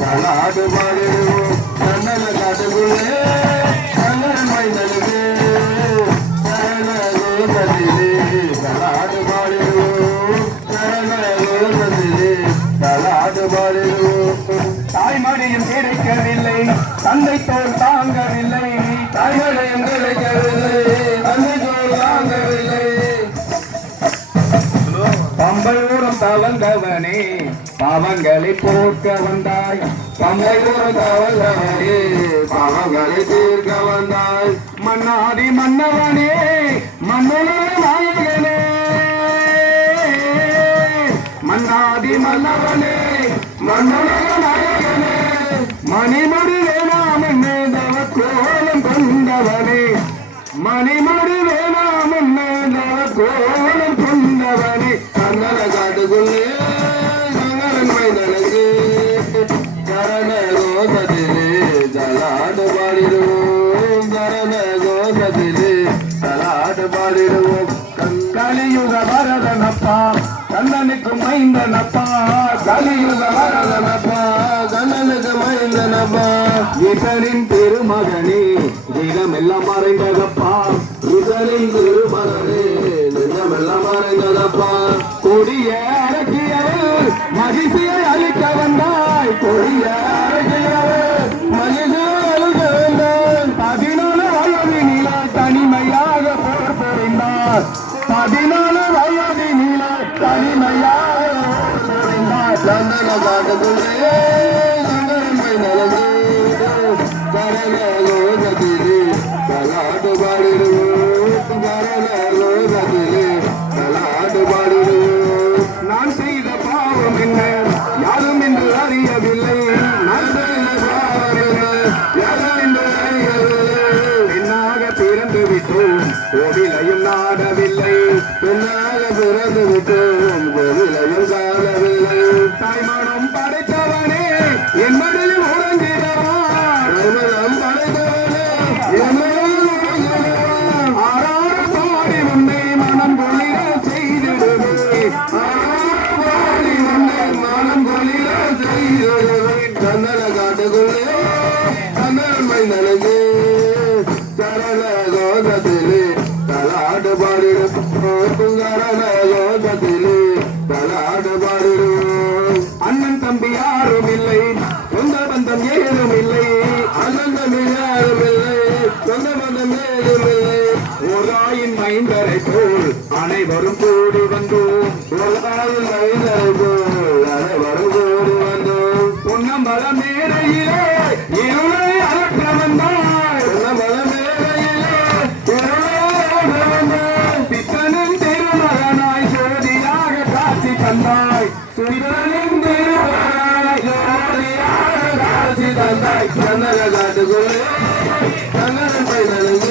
The Lord பாடிடுவோம் கண்ணல காட்டுக்குள்ளே Kannan மைந்தனுக்கு கனகோசத்திலே the Lord பாடிடுவோம் கனகோசத்திலே தலாடு பாடிடுவோம் தாய்மடியும் கிடைக்கவில்லை தந்தை தோல் தாங்கவில்லை தாய்மடியும் கிடைக்கவில்லை தந்தை தோல் தாங்கவில்லை பம்பை ஊரம் தவந்தவனே பாவங்களை போக்க வந்தாய் பம்பை ஊரம் தவந்தவனே பாவங்களை தீர்க்க வந்தாய் மன்னாதி மன்னவனே மன்னனே நாயகனே மன்னாதி மன்னவனே மன்னனே நாயகனே மணிமுடி வேணாம் என்னதவ கோலம் கொண்டவனே மணிமுடி வேணாம் என்னதவ கோலம் கொண்டவனே கண்ணல காட்டுக்குள்ளே கண்ணன் மைந்தனுக்கு கரண கோசத்திலே தலாடு பாடிடுவோம் கரண கோசத்திலே தலாடு பாடிடுவோம் கலியுக வரதனப்பா கண்ணனுக்கு மைந்தனப்பா கலியுக வரதனப்பா கண்ணனுக்கு மைந்தனப்பா ஈசனின் திருமகனே தெய்வமெல்லாம் மறைந்ததப்பா ஈசனின் திருமகனே நெஞ்சமெல்லாம் மறைந்ததப்பா கொடிய அரக்கியவர் மகிழ்ச்சியை அளிக்க வந்தாய் கொடிய அரக்கியவர் மனிதன் அழுக வேண்டாம் 14 வயதினில தனிமையாக போர் புரிந்தார் 14 வயதினில தனிமையாக போர் புரிந்தார் சந்தன காட்டுக்குள்ளே சந்தனம் மைந்தனுக்கு கரண கோசத்திலே தலாடு பாடிடுவோம் கரண கோசத்திலே தலாடு பாடிடுவோம் நான் செய்த பாவம் என்ன யாரும் என்று அறியவில்லை நான் செய்த பாவம் என்ன யாரும் என்று அறியவில்லை பெண்ணாக பிறந்து விட்டோம் கோவிலையும் நாடவில்லை பெண்ணாக பிறந்து விட்டோம் கோவிலையும் காணவில்லை தாய்மானம் படைத்தவனே என் மடியில் உறங்கிறவா மனம் படைத்தவனே என்னையும் உறங்கினவா. ஆறாறு பாடி உன்னை மனம் கொள்ளிட செய்திடுவே ஆடி உன்னை மனம் கொள்ளிட செய்திடுவேன். கண்ணல காட்டுக்குள்ளே கண்ணன் மைந்தனுக்கு சரண கோசத்திலே தலாடு பாடிடுவோம் சரண கோசத்திலே தலாடு பாடிடுவோம் அண்ணன் தம்பி யாரும் இல்லை சொந்த பந்தம் ஏதும் இல்லை அண்ணன் தம்பி யாரும் இல்லை சொந்த பந்தம் ஏதும் இல்லை ஓராயின் மைந்தரை போல் அனைவரும் கூடி வந்தோம் ஒரு தாயின் மைந்தரை போல் அனைவரும் கூடி வந்தோம் பொன்னம்பல மேடையிலே இருளை அகற்ற வந்தாய் பொன்னம்பல மேடையிலே இருளை அகற்ற வந்தாய் பித்தனின் திருமகனாய் ஜோதியாக காட்சி தந்தாய் சுரிதனின் திருமகனாய் ஜோதியாக காட்சி தந்தாய் கண்ணல காட்டுக்குள்ளே கண்ணன் மைந்தனுக்கு